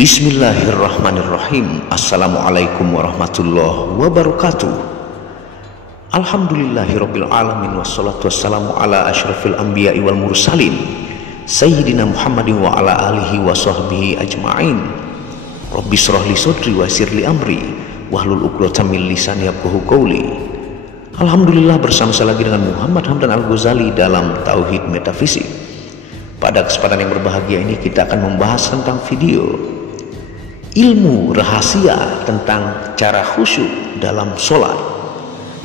Bismillahirrahmanirrahim. Assalamualaikum warahmatullahi wabarakatuh. Alhamdulillahirabbil alamin wassalatu wassalamu ala asyrafil anbiya'i wal mursalin sayyidina Muhammadin wa ala alihi wa sahbihi ajma'in. Rabbi shrah li sadri wa yassir li amri wahlul 'uqdatam min lisani yafqahu qawli. Alhamdulillah, bersama-sama lagi dengan Muhammad Hamdan Al-Ghazali dalam Tauhid Metafisik. Pada kesempatan yang berbahagia ini kita akan membahas tentang video ilmu rahasia tentang cara khusyuk dalam sholat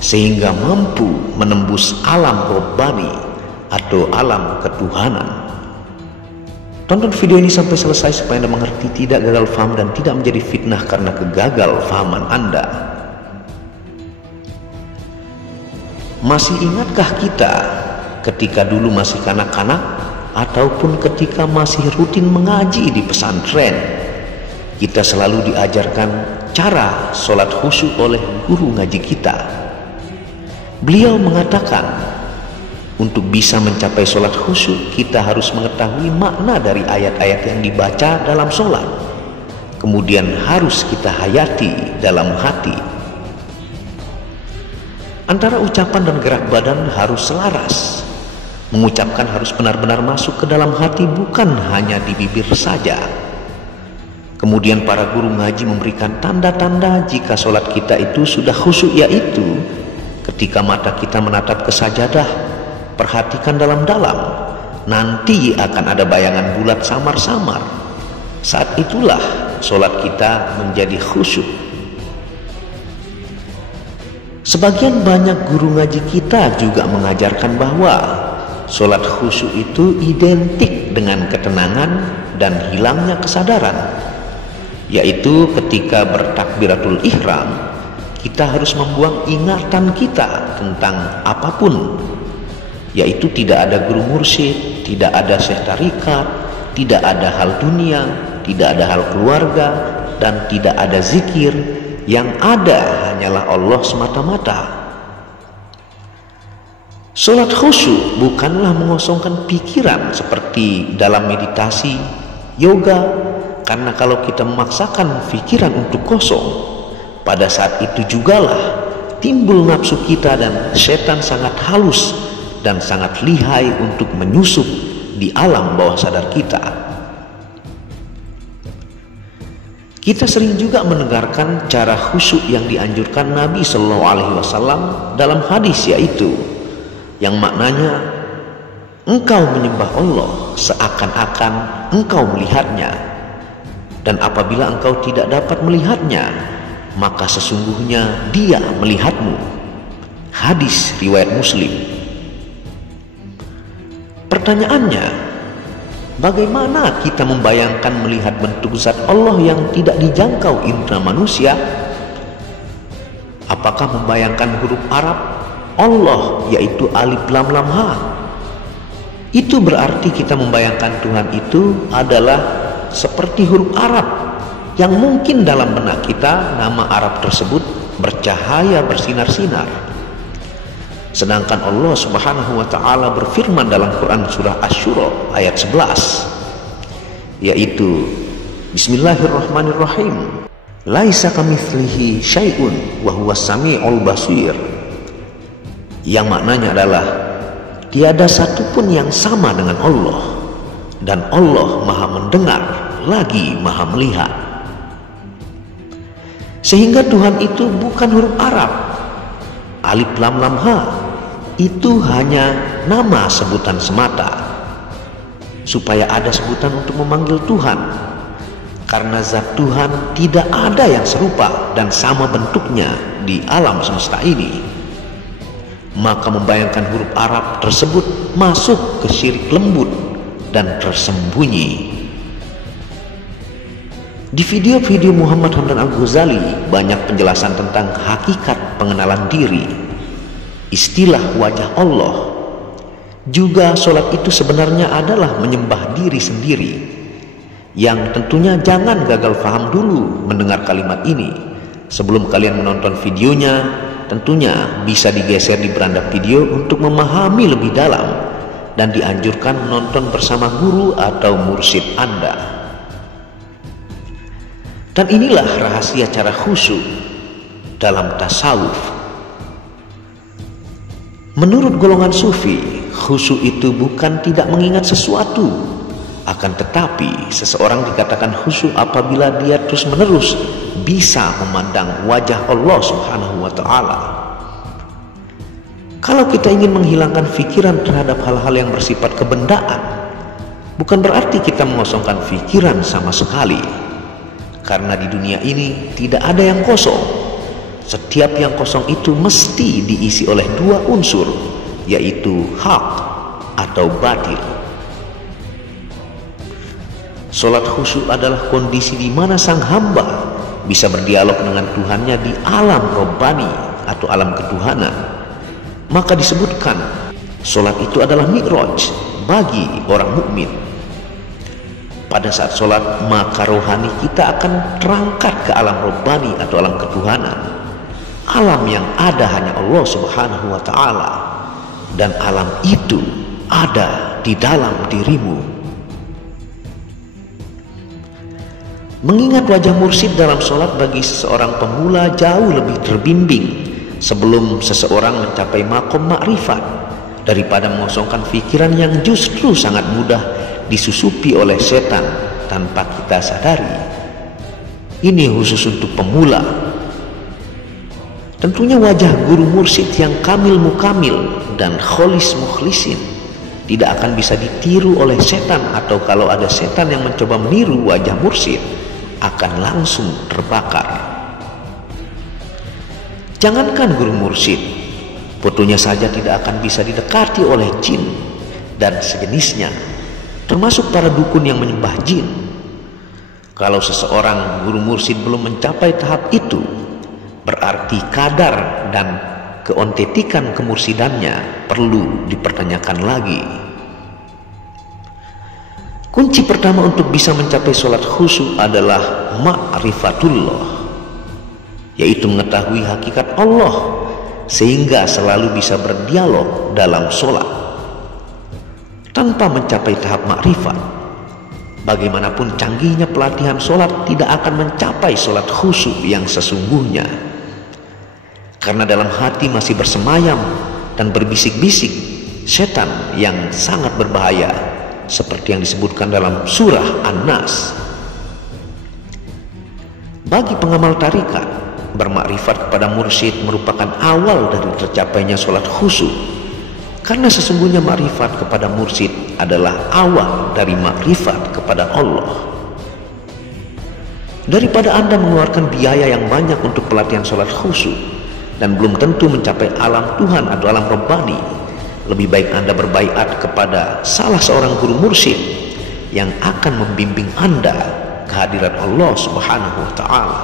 sehingga mampu menembus alam robbani atau alam ketuhanan. Tonton video ini sampai selesai supaya Anda mengerti, tidak gagal faham dan tidak menjadi fitnah karena kegagal fahaman Anda. Masih ingatkah kita ketika dulu masih kanak-kanak ataupun ketika masih rutin mengaji di pesantren? Kita selalu diajarkan cara sholat khusyuk oleh guru ngaji kita. Beliau mengatakan, untuk bisa mencapai sholat khusyuk, kita harus mengetahui makna dari ayat-ayat yang dibaca dalam sholat. Kemudian harus kita hayati dalam hati. Antara ucapan dan gerak badan harus selaras. Mengucapkan harus benar-benar masuk ke dalam hati, bukan hanya di bibir saja. Kemudian para guru ngaji memberikan tanda-tanda jika sholat kita itu sudah khusyuk, yaitu ketika mata kita menatap ke sajadah, perhatikan dalam-dalam, nanti akan ada bayangan bulat samar-samar. Saat itulah sholat kita menjadi khusyuk. Sebagian banyak guru ngaji kita juga mengajarkan bahwa sholat khusyuk itu identik dengan ketenangan dan hilangnya kesadaran, yaitu ketika bertakbiratul ihram kita harus membuang ingatan kita tentang apapun, yaitu tidak ada guru mursyid, tidak ada syekh tarikat, tidak ada hal dunia, tidak ada hal keluarga, dan tidak ada zikir. Yang ada hanyalah Allah semata-mata. Sholat khusyuk bukanlah mengosongkan pikiran seperti dalam meditasi, yoga, karena kalau kita memaksakan pikiran untuk kosong, pada saat itu jugalah timbul nafsu kita dan setan sangat halus dan sangat lihai untuk menyusup di alam bawah sadar kita. Kita sering juga mendengarkan cara khusyuk yang dianjurkan Nabi Shallallahu Alaihi Wasallam dalam hadis, yaitu yang maknanya engkau menyembah Allah seakan-akan engkau melihatnya, dan apabila engkau tidak dapat melihatnya, maka sesungguhnya Dia melihatmu. Hadis riwayat Muslim. Pertanyaannya, bagaimana kita membayangkan melihat bentuk zat Allah yang tidak dijangkau indera manusia? Apakah membayangkan huruf Arab Allah, yaitu alif lam lam ha? Itu berarti kita membayangkan Tuhan itu adalah seperti huruf Arab yang mungkin dalam benak kita nama Arab tersebut bercahaya bersinar-sinar. Sedangkan Allah Subhanahu wa taala berfirman dalam Quran surah Asy-Syura ayat 11, yaitu Bismillahirrahmanirrahim. Laisa kamitslihi syai'un wa huwas samiul basir. Yang maknanya adalah tiada satupun yang sama dengan Allah, dan Allah Maha mendengar lagi Maha melihat. Sehingga Tuhan itu bukan huruf Arab alif lam lam ha, itu hanya nama sebutan semata, supaya ada sebutan untuk memanggil Tuhan, karena zat Tuhan tidak ada yang serupa dan sama bentuknya di alam semesta ini. Maka membayangkan huruf Arab tersebut masuk ke syirik lembut dan tersembunyi. Di video-video Muhammad Hamdan Al-Ghazali banyak penjelasan tentang hakikat pengenalan diri, istilah wajah Allah. Juga sholat itu sebenarnya adalah menyembah diri sendiri, yang tentunya jangan gagal faham dulu mendengar kalimat ini. Sebelum kalian menonton videonya, tentunya bisa digeser di beranda video untuk memahami lebih dalam, dan dianjurkan menonton bersama guru atau mursyid Anda. Dan inilah rahasia cara khusyuk dalam tasawuf. Menurut golongan sufi, khusyuk itu bukan tidak mengingat sesuatu, akan tetapi seseorang dikatakan khusyuk apabila dia terus-menerus bisa memandang wajah Allah Subhanahu wa Ta'ala. Kalau kita ingin menghilangkan pikiran terhadap hal-hal yang bersifat kebendaan, bukan berarti kita mengosongkan pikiran sama sekali, karena di dunia ini tidak ada yang kosong. Setiap yang kosong itu mesti diisi oleh dua unsur, yaitu hak atau batil. Salat khusyuk adalah kondisi di mana sang hamba bisa berdialog dengan Tuhannya di alam robbani atau alam ketuhanan. Maka disebutkan salat itu adalah mi'raj bagi orang mukmin. Pada saat sholat, maka rohani kita akan terangkat ke alam robbani atau alam ketuhanan, alam yang ada hanya Allah Subhanahu wa Ta'ala, dan alam itu ada di dalam dirimu. Mengingat wajah mursyid dalam sholat bagi seseorang pemula jauh lebih terbimbing sebelum seseorang mencapai makom makrifat daripada mengosongkan pikiran yang justru sangat mudah disusupi oleh setan tanpa kita sadari. Ini khusus untuk pemula. Tentunya wajah guru mursyid yang kamil mukamil dan kholis mukhlisin tidak akan bisa ditiru oleh setan, atau kalau ada setan yang mencoba meniru wajah mursyid akan langsung terbakar. Jangankan guru mursyid, fotonya saja tidak akan bisa didekati oleh jin dan sejenisnya, termasuk para dukun yang menyembah jin. Kalau seseorang guru mursyid belum mencapai tahap itu, berarti kadar dan keontentikan kemursidannya perlu dipertanyakan lagi. Kunci pertama untuk bisa mencapai sholat khusyuk adalah ma'rifatullah, yaitu mengetahui hakikat Allah sehingga selalu bisa berdialog dalam sholat. Tanpa mencapai tahap makrifat, bagaimanapun canggihnya pelatihan sholat tidak akan mencapai sholat khusyuk yang sesungguhnya. Karena dalam hati masih bersemayam dan berbisik-bisik setan yang sangat berbahaya, seperti yang disebutkan dalam surah An-Nas. Bagi pengamal tarikat, bermakrifat kepada mursyid merupakan awal dari tercapainya sholat khusyuk, karena sesungguhnya makrifat kepada mursyid adalah awal dari makrifat kepada Allah. Daripada Anda mengeluarkan biaya yang banyak untuk pelatihan sholat khusyuk dan belum tentu mencapai alam Tuhan atau alam Rabbani, lebih baik Anda berbaiat kepada salah seorang guru mursyid yang akan membimbing Anda ke hadirat Allah Subhanahu wa Ta'ala.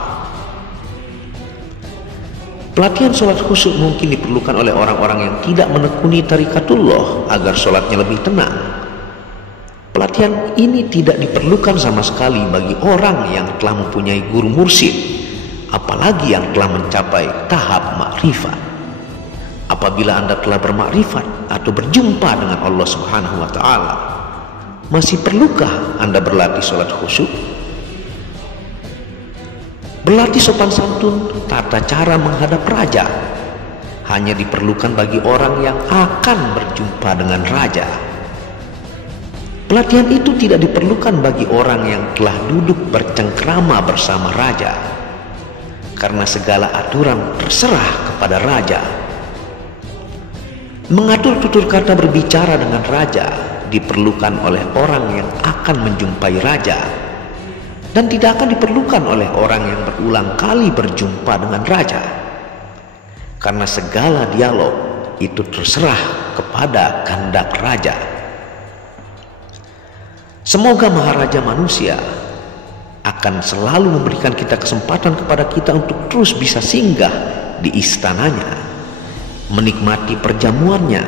Pelatihan sholat khusyuk mungkin diperlukan oleh orang-orang yang tidak menekuni tarikatullah agar sholatnya lebih tenang. Pelatihan ini tidak diperlukan sama sekali bagi orang yang telah mempunyai guru mursyid, apalagi yang telah mencapai tahap makrifat. Apabila Anda telah bermakrifat atau berjumpa dengan Allah Subhanahu wa Ta'ala, masih perlukah Anda berlatih sholat khusyuk? Berlatih sopan santun, tata cara menghadap raja hanya diperlukan bagi orang yang akan berjumpa dengan raja. Pelatihan itu tidak diperlukan bagi orang yang telah duduk bercengkrama bersama raja, karena segala aturan terserah kepada raja. Mengatur tutur kata berbicara dengan raja diperlukan oleh orang yang akan menjumpai raja, dan tidak akan diperlukan oleh orang yang berulang kali berjumpa dengan raja, karena segala dialog itu terserah kepada kehendak raja. Semoga Maharaja manusia akan selalu memberikan kita kesempatan kepada kita untuk terus bisa singgah di istananya, menikmati perjamuannya,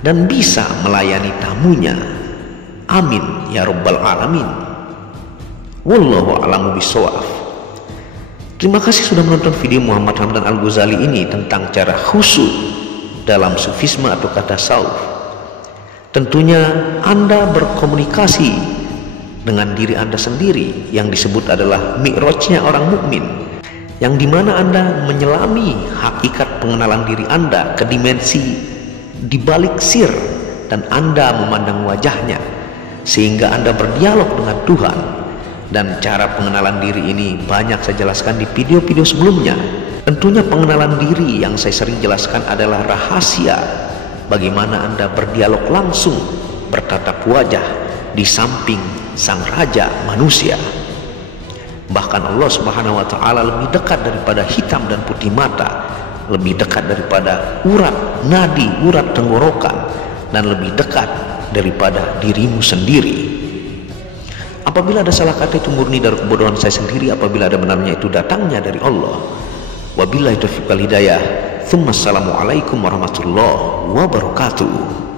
dan bisa melayani tamunya. Amin ya Rabbal Alamin. Wallahu a'lamu bishawab. Terima kasih sudah menonton video Muhammad Hamdan Al-Ghazali ini tentang cara khusyuk dalam sufisme atau kata tasawuf. Tentunya Anda berkomunikasi dengan diri Anda sendiri yang disebut adalah mi'rajnya orang mukmin, yang dimana Anda menyelami hakikat pengenalan diri Anda ke dimensi di balik sir, dan Anda memandang wajahnya sehingga Anda berdialog dengan Tuhan. Dan cara pengenalan diri ini banyak saya jelaskan di video-video sebelumnya. Tentunya pengenalan diri yang saya sering jelaskan adalah rahasia bagaimana Anda berdialog langsung, bertatap wajah di samping sang raja manusia. Bahkan Allah Subhanahu wa taala lebih dekat daripada hitam dan putih mata, lebih dekat daripada urat nadi, urat tenggorokan, dan lebih dekat daripada dirimu sendiri. Apabila ada salah kata itu murni dari kebodohan saya sendiri, apabila ada benarnya itu datangnya dari Allah. Wabillahi taufiq wal hidayah. Assalamualaikum warahmatullahi wabarakatuh.